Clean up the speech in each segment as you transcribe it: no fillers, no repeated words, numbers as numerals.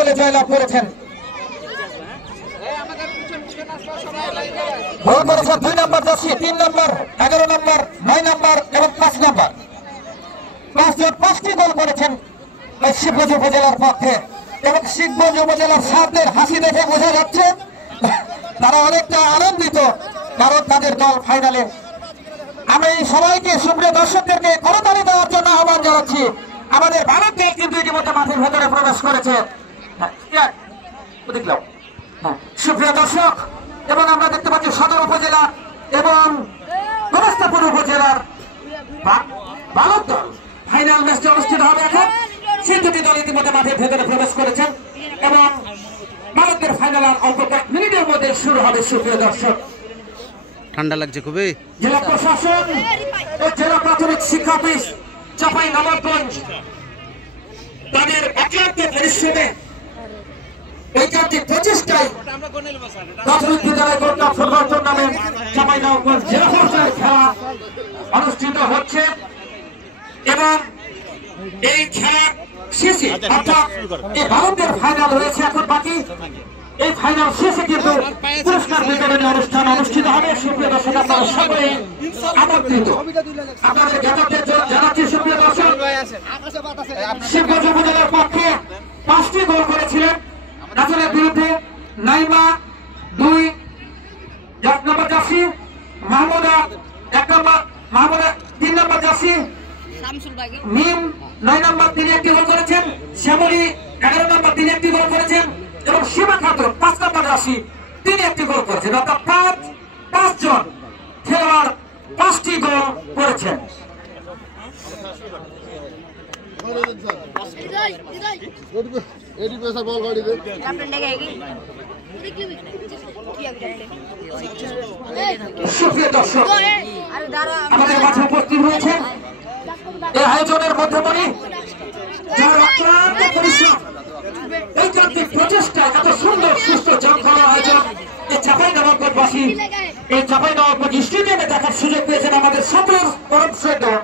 গোলে জয়লাভ করেছেন। গোল করেছেন 2 নম্বর জার্সি, 3 নম্বর, 11 নম্বর, 9 নম্বর এবং 5 নম্বর। 5টি গোল করেছেন শিবগঞ্জ উপজেলার পক্ষে এবং শিবগঞ্জ উপজেলার সারদের হাসি দেখে বোঝা যাচ্ছে তারা অনেকটা আনন্দিত, কারণ তাদের দল ফাইনালে। আমি সবাইকে সুপ্রিয় দর্শকদেরকে করতালি দেওয়ার জন্য আহ্বান জানাচ্ছি। আমাদের ভারত দল কিন্তু ইতিমধ্যে মাঠের ভেতরে প্রবেশ করেছে। সুপ্রিয় দর্শক, এবং আমরা দেখতে পাচ্ছি সদর উপজেলা এবং গোরস্তাপুর উপজেলার ভারত দল ফাইনাল ম্যাচটি অনুষ্ঠিত হবে এখন। সেই দুটি দল ইতিমধ্যে মাঠের ভেতরে প্রবেশ করেছেন এবং ভারতের ফাইনাল অল্প কয়েক মিনিটের মধ্যে শুরু হবে। সুপ্রিয় দর্শক, ঠান্ডা লাগছে খুবই। জেলা প্রশাসন ও জেলা প্রাথমিক শিক্ষা অফিস চাঁপাইনবাবগঞ্জ তাদের অক্লান্ত পরিশ্রমে ঐকান্তিক প্রচেষ্টায় প্রাথমিক বিদ্যালয় gold cup football tournament Chapainawabganj জেলা পর্যায়ের খেলা অনুষ্ঠিত হচ্ছে এবং এই খেলা শেষে অর্থাৎ এই ভারতের ফাইনাল রয়েছে এখন বাকি। এই ফাইনাল শেষে কিন্তু পুরস্কার বিতরণী অনুষ্ঠান অনুষ্ঠিত হবে। সুপ্রিয় দর্শক, আপনারা সকলে আমন্ত্রিত। আপনাদের জ্ঞাতার্থের জন্য জানাচ্ছি সুপ্রিয় দর্শক, শিবগঞ্জ উপজেলার পক্ষে 5টি গোল করেছিলেন রাজনের বিরুদ্ধে নাইমা 2 নম্বর জার্সি, মাহমুদা 1 নম্বর, মাহমুদা 3 নম্বর জার্সি, মিম 9 নম্বর তিনি একটি গোল করেছেন, শ্যামলী 11 নম্বর তিনি একটি গোল করেছেন এবং সীমা খাতুন 5 নম্বর রাশি তিনি একটি গোল করেছেন। অর্থাৎ 5 জন খেলোয়াড় 5টি গোল করেছেন। সুপ্রিয় দর্শক, আমাদের মাঝে উপস্থিত রয়েছে এই আয়োজনের মধ্যমণি যারা অক্লান্ত পরিশ্রম ঐকান্তিক প্রচেষ্টা এত সুন্দর সুস্থ জমকালো আয়োজন এই চাঁপাইনবাবগঞ্জবাসী এই চাঁপাইনবাবগঞ্জ স্টেডিয়ামে দেখার সুযোগ পেয়েছেন। আমাদের সকলের পরম শ্রদ্ধেয়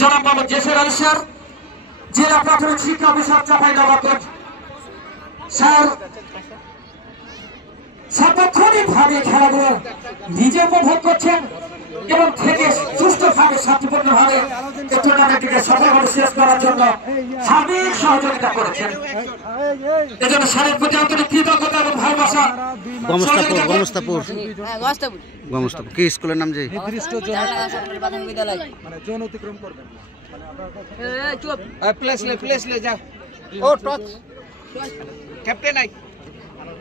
জনাব মোহাম্মদ জেসের আলী স্যার, জেলা প্রাথমিক শিক্ষা অফিসার চাঁপাইনবাবগঞ্জ স্যার সার্বক্ষণিকভাবে খেলাধুলা নিজে উপভোগ করছেন এবং থেকে সুষ্ঠুভাবে শান্তিপূর্ণভাবে এই টুর্নামেন্টটিকে সফলভাবে শেষ করার জন্য সার্বিক সহযোগিতা করেছেন। এজন্য স্যারের প্রতি আন্তরিক কৃতজ্ঞতা এবং ভালোবাসা। গমস্তাপুর কি স্কুলের নাম? যে ক্যাপ্টেন